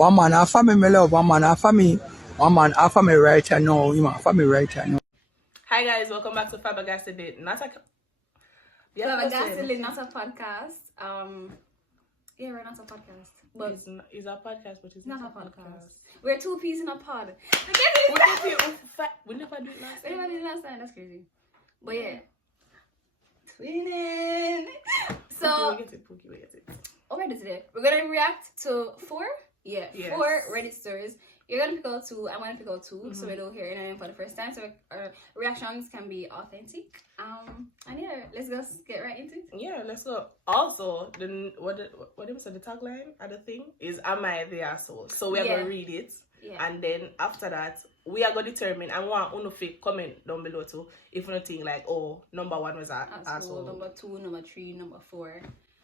one man after me love, one man after me right now, you after me right now. Hi guys, welcome back to Flabbergasted, not a Flabbergasted, not a podcast. Yeah, we're not a podcast, but it's a podcast, but it's not a podcast. We're two peas in a pod. We never did it last time. We never did it last time. That's crazy. But yeah, twinning. So we get it. already today we're gonna react to 4 Reddit stories. You're gonna pick out 2. I'm gonna pick out 2, so we don't hear anything for the first time, so our reactions can be authentic. And yeah, let's just get right into it. Yeah, let's go. Also, what did we say? The tagline at the thing is "Am I the asshole?" So we are gonna read it, and then after that, we are gonna determine. I want uno fake comment down below too if you think like, oh, number 1 was an asshole, number 2, number 3, number 4.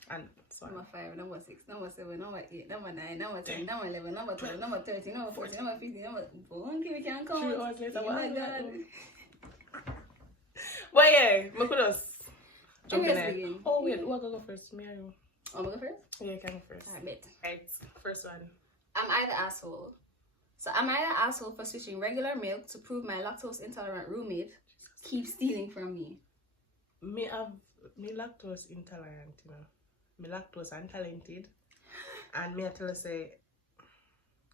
And sorry. Number 5, number 6, number 7, number 8, number 9, number 10, number 11, number 12, number 13, number 14, number 15, number 4. Okay, we can count. 3 hours later, oh my god. But yeah, we could just jump in there. Begin. Oh wait, who gonna go first? Me or you? I'm gonna go first? Yeah, you can go first. I bet. Right, first one. Am I the asshole? So am I the asshole for switching regular milk to prove my lactose intolerant roommate keeps stealing from me? Me lactose intolerant, you know. Me lactose untalented, and me I tell her say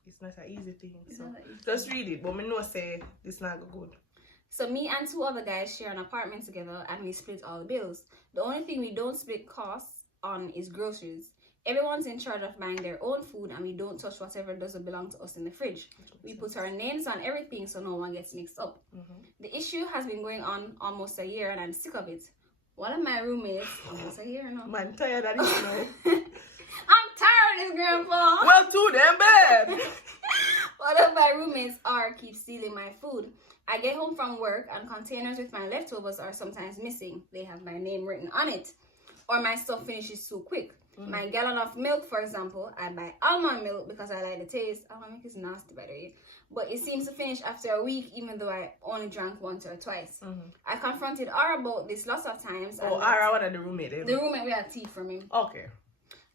it's not an easy thing. So just read it, but me know say it's not good. So me and 2 other guys share an apartment together, and we split all the bills. The only thing we don't split costs on is groceries. Everyone's in charge of buying their own food, and we don't touch whatever doesn't belong to us in the fridge. We put our names on everything so no one gets mixed up. The issue has been going on almost a year, and I'm sick of it. One of my roommates, almost a year now. Man, tired of this now. I'm tired of this, Grandpa. Well, to them, babe. One of my roommates keeps stealing my food. I get home from work and containers with my leftovers are sometimes missing. They have my name written on it. Or my stuff finishes too quick. My gallon of milk, for example, I buy almond milk because I like the taste. Almond milk is nasty, by the way. But it seems to finish after a week, even though I only drank once or twice. I confronted R about this lots of times. Oh, R, what are the roommate? The roommate, we had tea from him. Okay.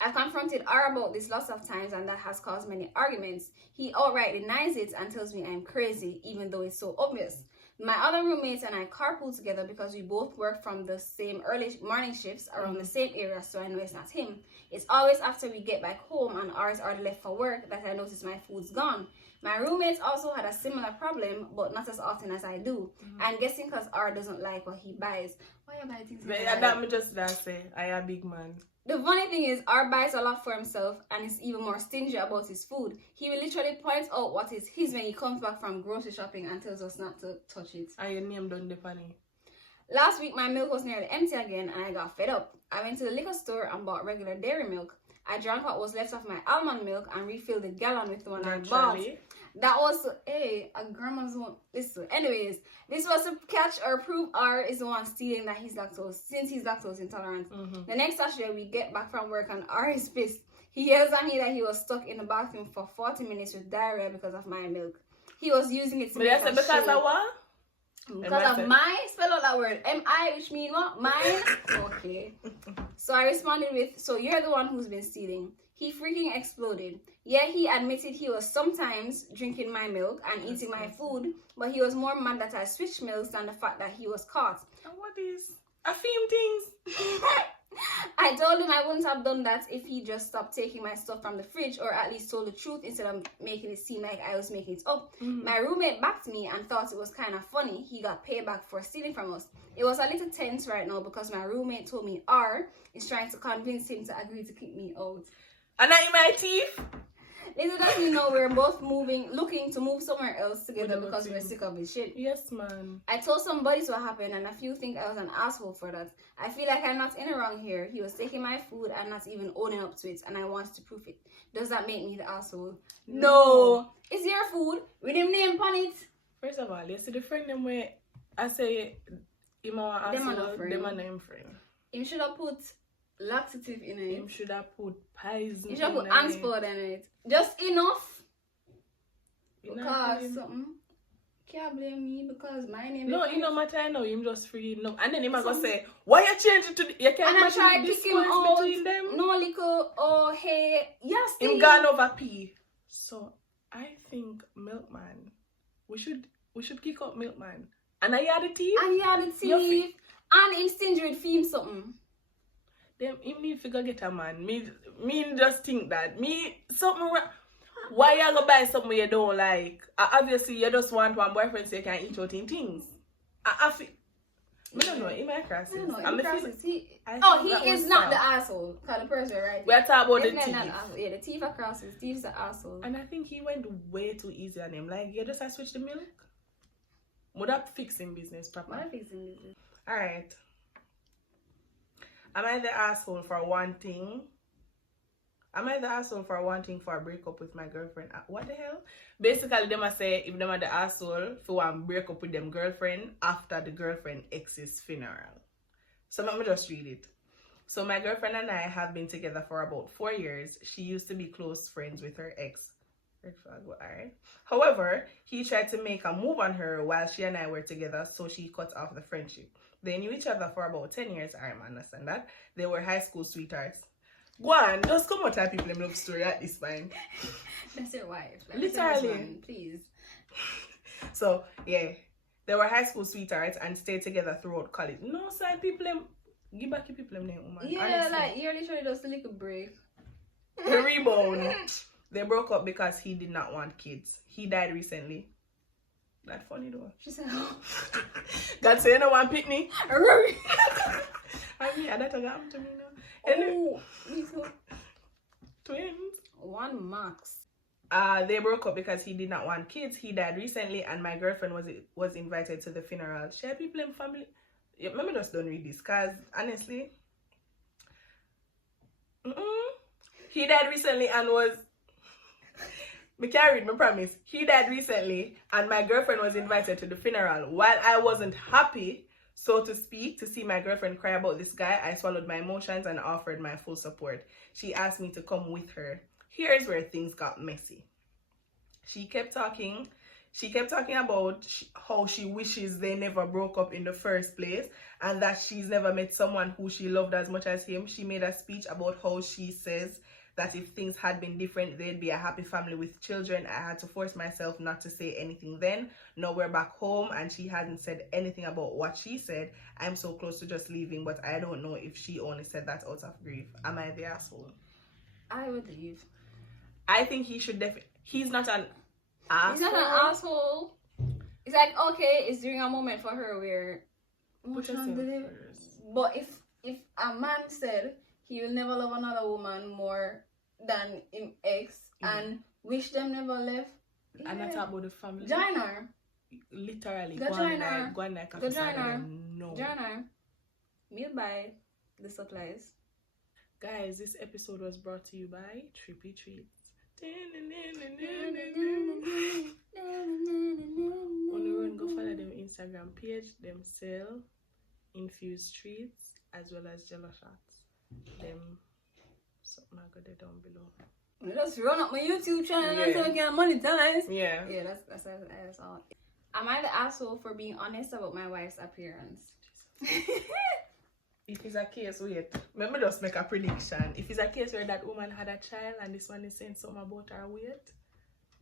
I confronted R about this lots of times, and that has caused many arguments. He outright denies it and tells me I'm crazy, even though it's so obvious. My other roommates and I carpool together because we both work from the same early morning shifts around the same area, so I know it's not him. It's always after we get back home and R's are left for work that I notice my food's gone. My roommates also had a similar problem, but not as often as I do. I'm guessing because R doesn't like what he buys. Why you buy things? That me just that say, I am a big man. The funny thing is, R buys a lot for himself and is even more stingy about his food. He will literally point out what is his when he comes back from grocery shopping and tells us not to touch it. And your name done the funny. Last week, my milk was nearly empty again and I got fed up. I went to the liquor store and bought regular dairy milk. I drank what was left of my almond milk and refilled the gallon with the one I bought. That was, a grandma's one. Listen, anyways, this was to catch or prove R is the one stealing that he's lactose, since he's lactose intolerant. The next Saturday, we get back from work and R is pissed. He yells at me that he was stuck in the bathroom for 40 minutes with diarrhea because of my milk. He was using it to make a show. Because of what? Because of mine, spell out that word. M-I, which means what? Mine? Okay. So I responded with, so you're the one who's been stealing. He freaking exploded. Yeah, he admitted he was sometimes drinking my milk and eating my food, but he was more mad that I switched milks than the fact that he was caught. And what is? I film things. I told him I wouldn't have done that if he just stopped taking my stuff from the fridge, or at least told the truth instead of making it seem like I was making it up. My roommate backed me and thought it was kind of funny. He got payback for stealing from us. It was a little tense right now because my roommate told me R is trying to convince him to agree to kick me out. And I in my teeth. Little does he know we're both looking to move somewhere else together because we're sick of his shit. Yes, man. I told some buddies what happened and a few think I was an asshole for that. I feel like I'm not in the wrong here. He was taking my food and not even owning up to it, and I want to prove it. Does that make me the asshole? No. It's your food with him name on it. First of all, you see the friend them where I say him our asshole, them a name friend. Him should have put laxative in it. Him should have put poison. You should have put Ansport in it. Just enough. Because something. Can't blame me because my name no, it no matter, I know him just free. No, and then him gonna say, why you change it to you can't and I try to kick him out. Between them. No little, oh hey, yes. Him gone over P. So I think Milkman, we should kick out Milkman. And I had the teeth. And he had the teeth. And him stingy with fame something. Them him need to go get a man. Me just think that. Why you gonna buy something you don't like? Obviously you just want one boyfriend so you can eat out in things. I don't know, in my crisis. I don't know, in my crisis. He is was not sad. the asshole kind of person, right? We are talking about the Definitely not teeth. the asshole. Yeah, the teeth are crosses. Teeth's the asshole. And I think he went way too easy on him. Like, you just have to switch the milk. Would that fix him business proper? What fixing this? Alright. Am I the asshole for wanting? Am I the asshole for wanting for a breakup with my girlfriend? What the hell? Basically, they must say if them are the asshole for want to break up with them girlfriend after the girlfriend ex's funeral. So let me just read it. So my girlfriend and I have been together for about 4 years. She used to be close friends with her ex. Red flag, alright. However, he tried to make a move on her while she and I were together, so she cut off the friendship. They knew each other for about 10 years. I understand that. They were high school sweethearts. Go on, just come out and people in love story at this time. That's your wife. Like, Literally. one, please. So, yeah. They were high school sweethearts and stayed together throughout college. No, side people, give back your people name, woman. Yeah, honestly. like, you're literally just a little break. The rebound. They broke up because he did not want kids. He died recently. That funny though. She said, oh. God say you don't want pitney. I mean, that happened to me now. Oh, me too. Twins. One max. They broke up because he did not want kids. He died recently, and my girlfriend was invited to the funeral. Share people in family. Yeah, let me just don't read this, cause honestly, he died recently and was. Me can't read, me promise. He died recently, and my girlfriend was invited to the funeral. While I wasn't happy, so to speak, to see my girlfriend cry about this guy, I swallowed my emotions and offered my full support. She asked me to come with her. Here's where things got messy. She kept talking about how she wishes they never broke up in the first place and that she's never met someone who she loved as much as him. She made a speech about how she says that if things had been different, they'd be a happy family with children. I had to force myself not to say anything then. Now we're back home and she hadn't said anything about what she said. I'm so close to just leaving, but I don't know if she only said that out of grief. Am I the asshole? I would leave. I think he should definitely. He's not an asshole. He's not an asshole. It's like, okay, it's during a moment for her where. Put yourself first. But if a man said he will never love another woman more than him ex and wish them never left. Yeah. And that's about the family. Join her. Literally. Go join her. Go on like a Go join her. No. Join her. Me'll buy the supplies. Guys, this episode was brought to you by Trippy Treats. On the run, go follow them Instagram page. Them sell infused treats as well as jello shots. Them something I got there down below. Just run up my YouTube channel Yeah. so I can monetize. Yeah. Yeah, that's all. Am I the asshole for being honest about my wife's appearance? If it's a case, wait. Let me just make a prediction. If it's a case where that woman had a child and this one is saying something about her weight,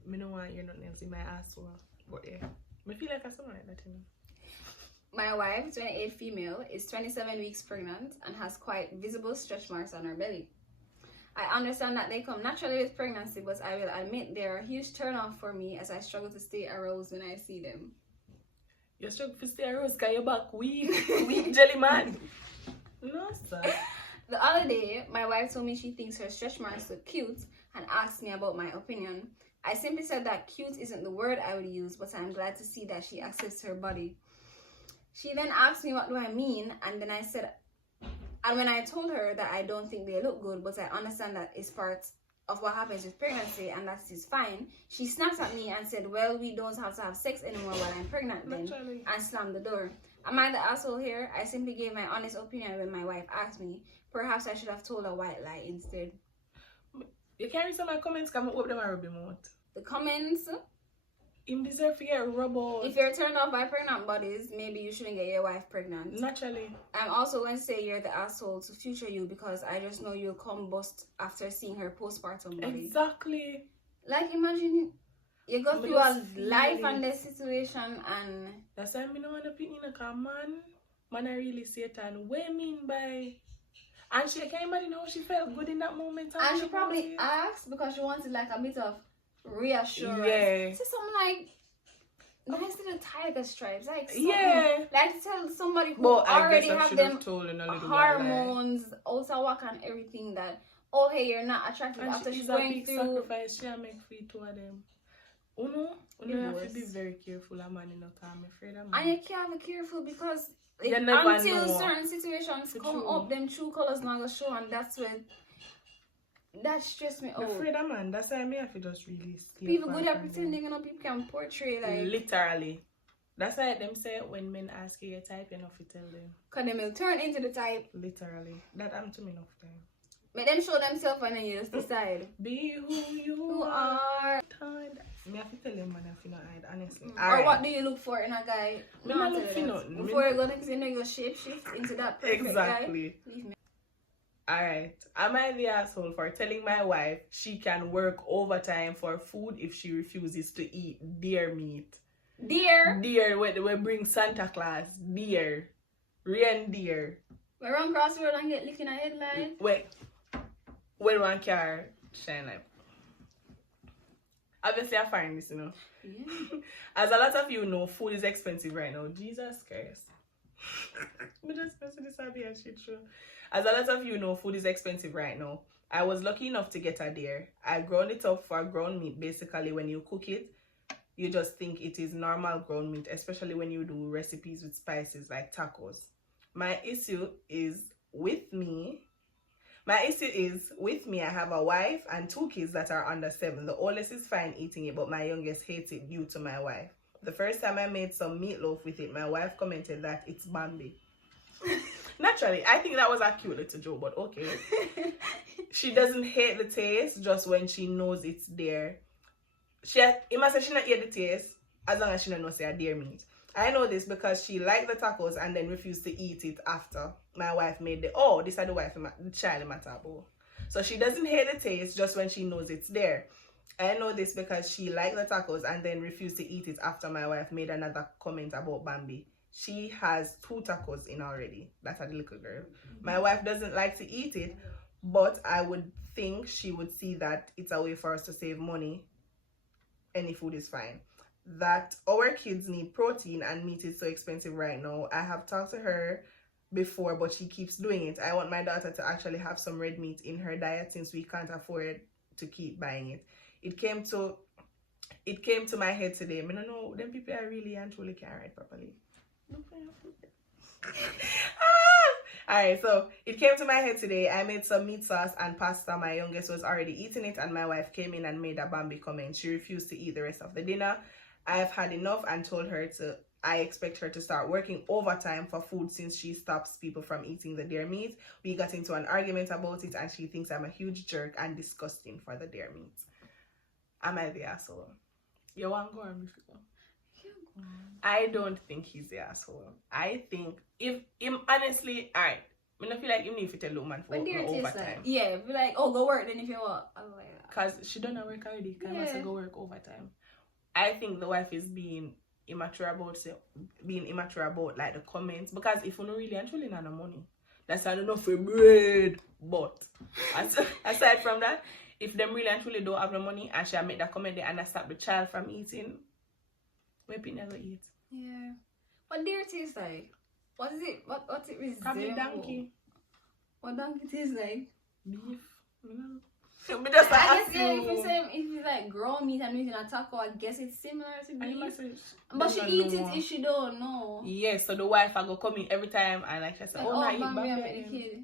me don't want to hear nothing else in my asshole. But yeah, me feel like I someone like that, you know. My wife, 28 female, is 27 weeks pregnant and has quite visible stretch marks on her belly. I understand that they come naturally with pregnancy, but I will admit they are a huge turn-off for me as I struggle to stay aroused when I see them. You struggle to stay aroused because you're back weak jelly man. No, sir. The other day, my wife told me she thinks her stretch marks look cute and asked me about my opinion. I simply said that cute isn't the word I would use, but I'm glad to see that she accepts her body. She then asked me what do I mean, and then I said, and when I told her that I don't think they look good, but I understand that it's part of what happens with pregnancy and that is fine, she snapped at me and said, well, we don't have to have sex anymore while I'm pregnant then, and slammed the door. Am I the asshole here? I simply gave my honest opinion when my wife asked me. Perhaps I should have told a white lie instead. You can't read some of my comments, come up with them and rub them out. The comments? Him deserve to get rub out. If you're turned off by pregnant bodies, maybe you shouldn't get your wife pregnant. Naturally. I'm also going to say you're the asshole to future you because I just know you'll come bust after seeing her postpartum body. Exactly. Like, imagine you go through a life and the situation and... That's why I don't want to pick in a man I really Satan. What I mean by... And she can't imagine how she felt good in that moment. And she probably asked because she wanted like a bit of reassurance. Yeah. So something like, nice little tiger stripes. Like, yeah. Like to tell somebody who already have them hormones, also work and everything that, oh, hey, you're not attractive and after she's going big through... sacrifice she make for two of them. You have to be very careful, I'm afraid I'm... And you can't be careful because until certain situations come up, them true colors not gonna show, and that's when that stressed me out. I'm afraid man, that's why I have to just really scare. People good at pretending, you know, people can portray like... Literally. That's why them say when men ask you your type, you know if you tell them. Because they will turn into the type. Literally. That happened to me enough time. Make them show themselves and then you just decide. Be who you are. Me have to tell them man if you not hide, honestly. Or what do you look for in a guy? No, look for nothing. Before you go next, you know you go shape shift into that perfect exactly. guy. Leave me. Alright. Am I the asshole for telling my wife she can work overtime for food if she refuses to eat deer meat? Deer? Deer, we bring Santa Claus. Deer. Reindeer. We run cross the road and get licked in a headline. Wait. When one car shine like. Obviously, I find this, you know. Yeah. As a lot of you know, food is expensive right now. Jesus Christ. Me just messing this up here, shit, true. As a lot of you know, food is expensive right now. I was lucky enough to get a deer. I ground it up for ground meat. Basically, when you cook it, you just think it is normal ground meat, especially when you do recipes with spices like tacos. My issue is with me, I have a wife and 2 kids that are under 7. The oldest is fine eating it, but my youngest hates it due to my wife. The first time I made some meatloaf with it, my wife commented that it's Bambi. Naturally, I think that was a cute little joke, but okay. She doesn't hate the taste just when she knows it's there. It must say she not hate the taste as long as she don't know say a deer meat. I know this because she liked the tacos and then refused to eat it after my wife made this is the wife, the child in my table. So she doesn't hate the taste just when she knows it's there. I know this because she liked the tacos and then refused to eat it after my wife made another comment about Bambi. She has 2 tacos in already. That's a little girl. My wife doesn't like to eat it, but I would think she would see that it's a way for us to save money. Any food is fine. That our kids need protein and meat is so expensive right now. I have talked to her before, but she keeps doing it. I want my daughter to actually have some red meat in her diet since we can't afford to keep buying it. It came to my head today. I don't know, them people are really and truly can't write properly. Alright, so it came to my head today. I made some meat sauce and pasta. My youngest was already eating it and my wife came in and made a Bambi comment. She refused to eat the rest of the dinner. I have had enough and told her I expect her to start working overtime for food since she stops people from eating the deer meat. We got into an argument about it and she thinks I'm a huge jerk and disgusting for the deer meat. Am I the asshole? You want to go on before? I don't think he's the asshole. I think if him honestly, alright, I don't feel like you need to tell the woman for overtime. Like, yeah, be like, oh, go work then if you want. Because she don't know work already. Can also go work overtime. I think the wife is being immature about like the comments, because if you don't really and truly not no money, that's not enough for bread. But aside from that, if them really and truly don't have the money and she make that comment there and I stop the child from eating, maybe never eat. Yeah. What deer tastes like? What is it? What's it resemble? Probably donkey. What donkey tastes like? Beef. I guess if it's like grown meat and using a taco, I guess it's similar to beef. But she eats it if she don't know. Yes, so the wife I go come in every time and like she say, like, I eat Bambi and Bambi. the kid.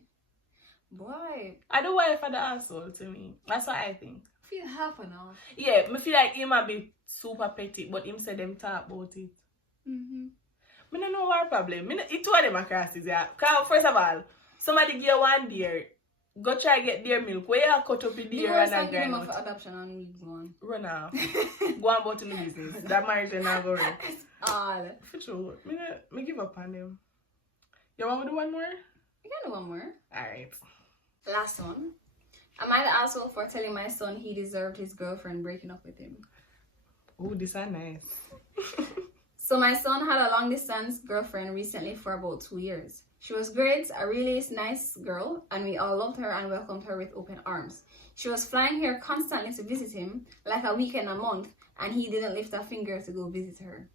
Boy. I the wife are the asshole to me. That's what I think. I feel half an hour. Yeah, I feel like he might be super petty, but him say them talk about it. I don't know what problem. It two of them are crosses, yeah. Because first of all, somebody give one deer, go try get deer milk. Where you cut up the deer and a grind out? For adoption and we go on. Run off. Go on about in the business. That marriage is not going to work. All. For sure. Me give up on them. You want to do one more? You can do one more. Alright. Last one. Am I the asshole for telling my son he deserved his girlfriend breaking up with him? Oh, this are nice. So my son had a long distance girlfriend recently for about 2 years. She was great, a really nice girl, and we all loved her and welcomed her with open arms. She was flying here constantly to visit him, like a weekend a month, and he didn't lift a finger to go visit her.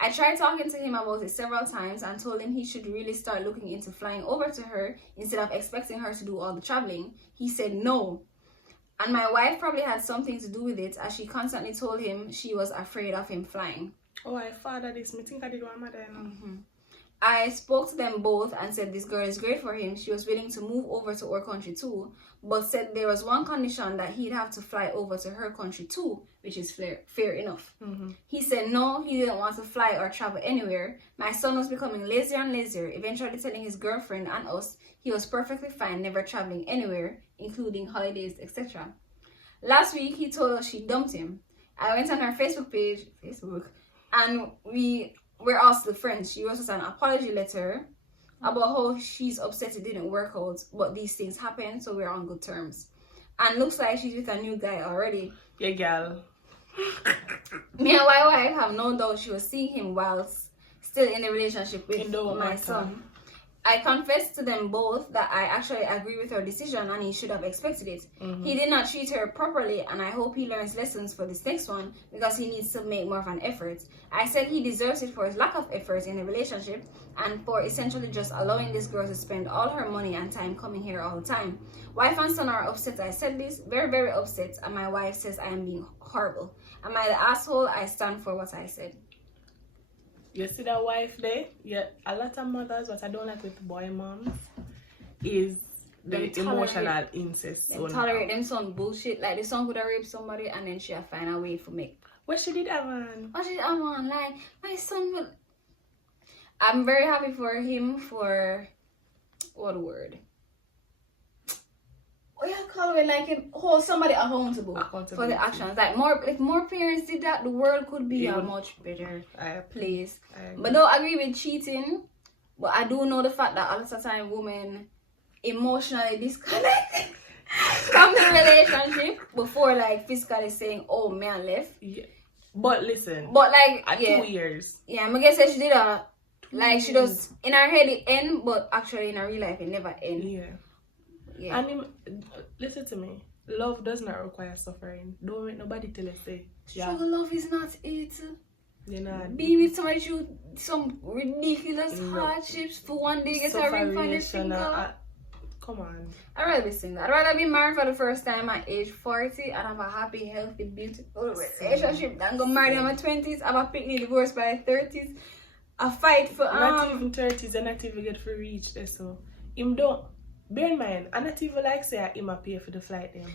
I tried talking to him about it several times and told him he should really start looking into flying over to her instead of expecting her to do all the traveling. He said no. And my wife probably had something to do with it, as she constantly told him she was afraid of him flying. Oh, I father this. Me think I did one more then. I spoke to them both and said this girl is great for him. She was willing to move over to our country too, but said there was one condition, that he'd have to fly over to her country too, which is fair enough. He said no, he didn't want to fly or travel anywhere. My son was becoming lazier and lazier, eventually telling his girlfriend and us he was perfectly fine never traveling anywhere, including holidays, etc. Last week he told us she dumped him. I went on her Facebook page, and we're all still friends. She wrote us an apology letter about how she's upset it didn't work out, but these things happen, so we're on good terms. And looks like she's with a new guy already. Yeah, girl. Me and my wife have no doubt she was seeing him whilst still in the relationship with my son. I confessed to them both that I actually agree with her decision and he should have expected it. He did not treat her properly, and I hope he learns lessons for this next one because he needs to make more of an effort. I said he deserves it for his lack of effort in the relationship and for essentially just allowing this girl to spend all her money and time coming here all the time. Wife and son are upset I said this, very, very upset, and my wife says I am being horrible. Am I the asshole? I stand for what I said. You see that wife there? Yeah, a lot of mothers, what I don't like with boy moms is the emotional incest. They tolerate them son bullshit. Like the son could have raped somebody and then she'll find a way to make. What she did, Avan? What she did, Avan? Like, my son will. I'm very happy for him for. What word? What you call it? Like, hold somebody accountable for the actions. Like, if more parents did that, the world could be a much better place. But don't agree with cheating. But I do know the fact that a lot of time women emotionally disconnect from the relationship before like physically saying, "Oh, man left." Yeah. But listen. But like, at 2 years. Yeah, I'm gonna say she did a like she does in her head it end, but actually in her real life it never end. Yeah. And listen to me. Love does not require suffering. Don't make nobody tell us say. Struggle love is not it. You know. Be with somebody through some ridiculous hardships for one day get a ring on your finger. Come on. I'd rather be single. I'd rather be married for the first time at age 40 and have a happy, healthy, beautiful relationship than go married in my 20s, have a picnic divorce by 30s, a fight for not even 30s and not even get for reach there. So him don't bear in mind, I not even like say him a pay for the flight them.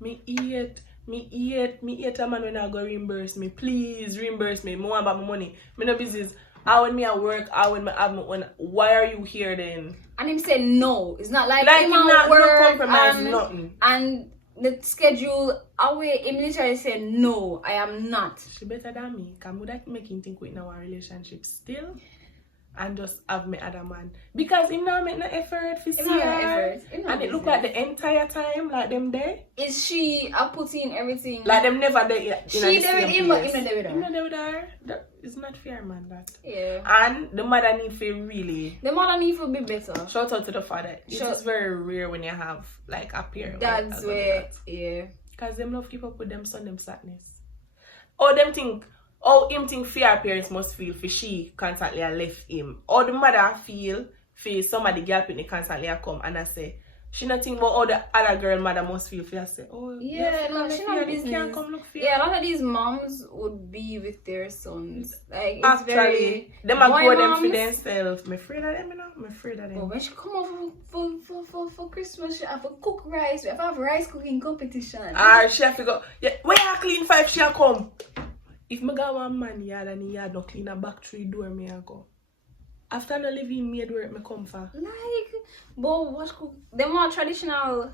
Me eat a man when I go reimburse me. Please reimburse me. More about my money. Me no business. How when me at work, how when me have my own. Why are you here then? And him said no. It's not like him at work no compromise, nothing. And the schedule away, him literally said no, I am not. She better than me. Cause would I make him think with our relationship still? And just have me other man. Because him not make no effort for see her. And it look like the entire time, like them there. Is she putting everything? Like them never there. She there with him, but him not there with her. Him not there with her. That is not fair, man. That. Yeah. And the mother need to really. The mother need to be better. Shout out to the father. It is very rare when you have like a parent. That's where, yeah. Because them love keep up with them son, them sadness. Or them think. How him think fear parents must feel for she constantly left him. Or the mother feel for somebody girl with me constantly come and I say she not think about how the other girl mother must feel for I say, oh yeah, no, she not business. Can't come look for yeah, a lot of these moms would be with their sons. Like it's actually very them are go them for themselves. I'm afraid of them, you know. I'm afraid of them. But when she come over for Christmas, she have to cook rice. We have rice cooking competition. She have to go. Yeah, where you clean 5 she come. If I got one man yard and he yard no clean a back 3 door, me I go. After no living maid work, me come for. Like, but what cook? Them more traditional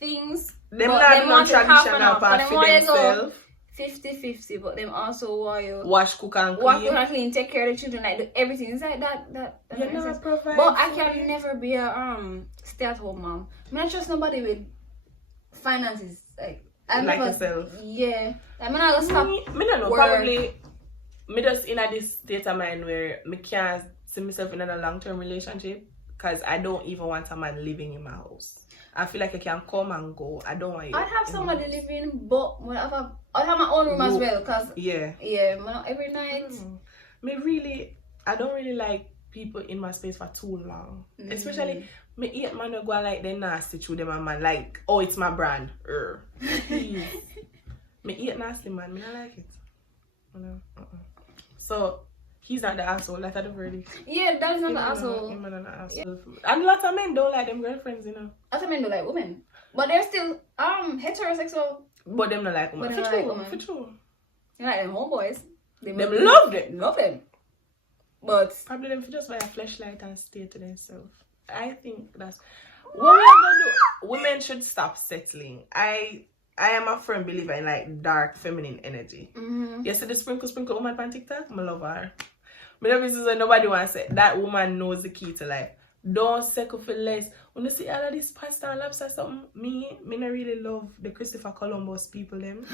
things. Them not traditional part for themselves. 50-50, but them also want you wash, cook and clean, take care of the children, like do everything. It's like that makes sense. But I can never be a stay-at-home mom. I'm not trust nobody with finances. Like yourself. Yeah. Like, I'm not gonna stop. Me don't know. Probably me just in this state of mind where me can't see myself in a long-term relationship because I don't even want a man living in my house. I feel like I can come and go. I don't want you. I'd have somebody living, but I'd have my own room as well. Cause every night. I don't really like people in my space for too long. Especially me hate man who go like they nasty through them and man like, oh, it's my brand. Please. Me hate nasty man. Me not like it. So he's not the asshole. That's the verdict. Yeah, that is not the asshole. Him not the asshole. Yeah. And lots of men don't like them girlfriends, you know. Lots of men don't like women, but they're still heterosexual. But them not like women. For true. You like them homeboys. Them love them. Love them. But probably them for just buy a flashlight and stay to themselves. I think that's what we are gonna do. Women should stop settling. I am a firm believer in like dark feminine energy. Yes, the sprinkle woman on TikTok, I love her. But the reason why nobody wants to say that woman knows the key to life. Don't settle for less. When you see all of this pasta and lobster something, me not really love the Christopher Columbus people them.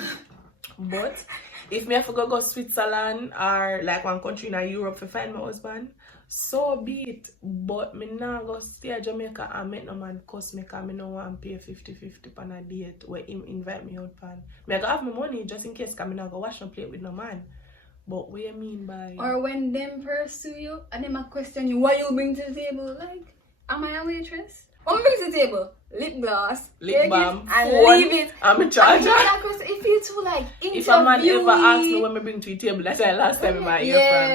But if me have to go Switzerland or like one country in Europe to find my husband, so be it. But me not go stay at Jamaica and make no man cuss me because me no want to pay 50-50 on a date where him invite me out pan. Me I go have my money just in case because me not go wash no plate with no man. But what you mean by... Or when them pursue you and them a question you, what you bring to the table? Like, am I a waitress? What bring to the table? Lip gloss, lip balm, and leave it. I'm in charge. If you two like interview... If a man ever asks me what me bring to the table, that's the last time I might hear from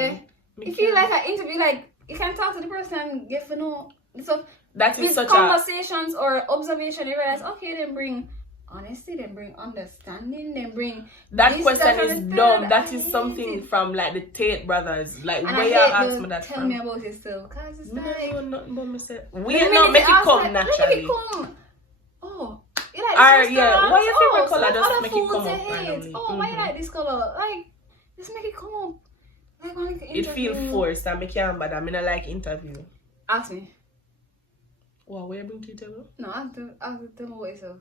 me. If you like an interview, like, you can talk to the person and get to know. So, that is such conversations or observation, you realize, okay, then bring... Honesty, then bring understanding, then bring... That question is dumb. That is something from like the Tate brothers. Like, and where you ask me that tell me about yourself. Because it's like... nothing about myself. We not make it come naturally. Make it come. Oh, you like this color? What your favorite color? Just make it come up randomly. Oh, why you like this color? Like, just make it come up. Like, when it feels forced and me can't bother. I mean, I like interview. Ask me. What, where you bring to the table? No, ask them about yourself.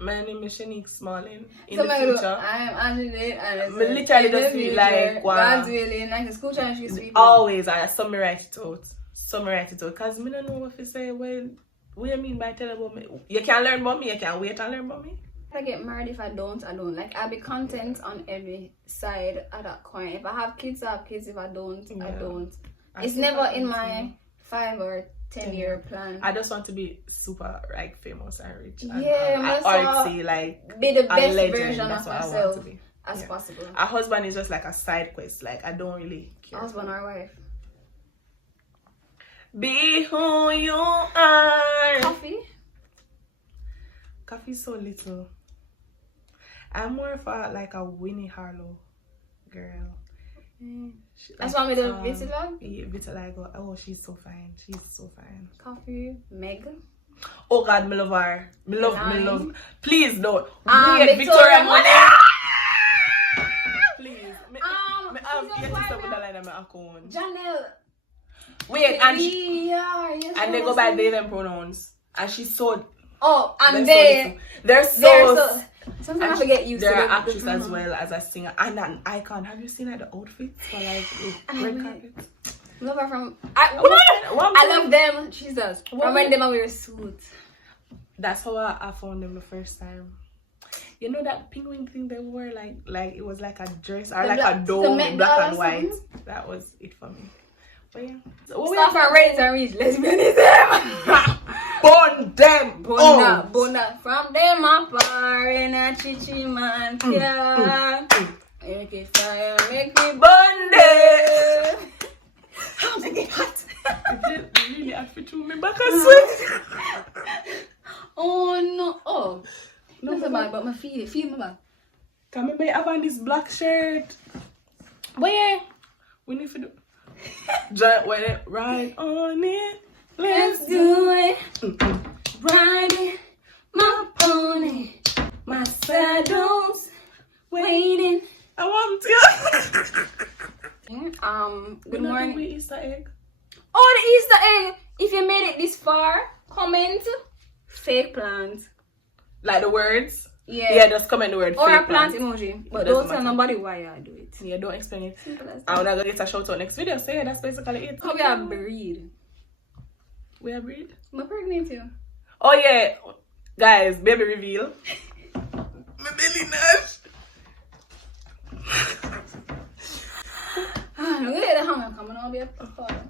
My name is Shanique Smalling. In the future, I am Angela, and I literally just feel like God's willing, like the school challenge is people. Always, I summarize it out. Because I don't know what to say. Well, what do you mean by tell about me? You can learn about me, you can wait and learn about me. If I get married, if I don't, I don't. Like, I'll be content on every side of that coin. If I have kids, I have kids. If I don't, I don't. It's never in my 5 or 10-year plan. I just want to be super like famous and rich. And, artsy, like be the best legend. version That's of myself as possible. A husband is just like a side quest. Like, I don't really care. Husband or wife. Be who you are. Coffee's so little. I'm more of a Winnie Harlow girl. That's why we do vitiligo? Yeah, vitiligo. Oh, she's so fine. Coffee, Meg. Oh God, me love her. Me love. Please don't. Victoria Money. Please. Me with the line of my account. Janelle. Wait, and they go by they them pronouns. And she's so... Oh, and they're so... Sometimes I forget used to they're an actress as well as a singer and an icon. Have you seen her the outfits for like red carpet? Love her from I love them. She does. From when them wear suits. That's how I found them the first time. You know that penguin thing they wore, like it was like a dress or like a dome, black and white. That was it for me. But yeah. So stop and raise and reach lesbianism. Burn them. Bona. From them apart in a chichi man. Make it fire, make me burn them. How make it hot? It's really hot for me back and sweat. Oh no. Oh. Not so bad, but my feet. Feel my back. Can we have on this black shirt? Where? We need to do. Just ride on it. Let's do it. Riding my pony, my saddles waiting. I want to. Good morning. Easter egg. Oh, the Easter egg. If you made it this far, comment fake plant. Like the words? Yeah. Yeah, just comment the word or fake a plant emoji. But don't tell nobody why I do it. Yeah, don't explain it. Simple as that. I'm gonna get a shout out next video. So yeah, that's basically it. How we are breed. We are breed? I'm pregnant too. Oh yeah. Guys, baby reveal. My belly nurse. Look at the hunger coming on be a father.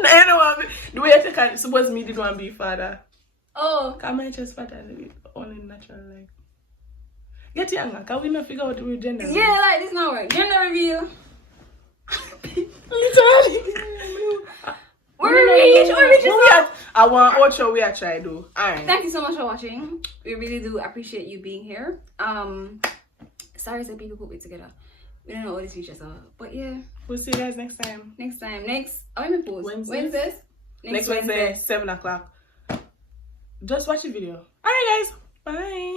No, you know what? The way I can suppose me did want to be father. Oh. Come on, just father only natural like. Get younger, can we not figure out the gender? Yeah, like this not work. Gender reveal. Literally. I want Ocho we are trying to do. Alright. Thank you so much for watching. We really do appreciate you being here. Sorry that people put it together. We don't know all these features are. But yeah. We'll see you guys next time. I'm in pause. Wednesdays. Next Wednesday, 7 o'clock. Just watch the video. Alright guys. Bye.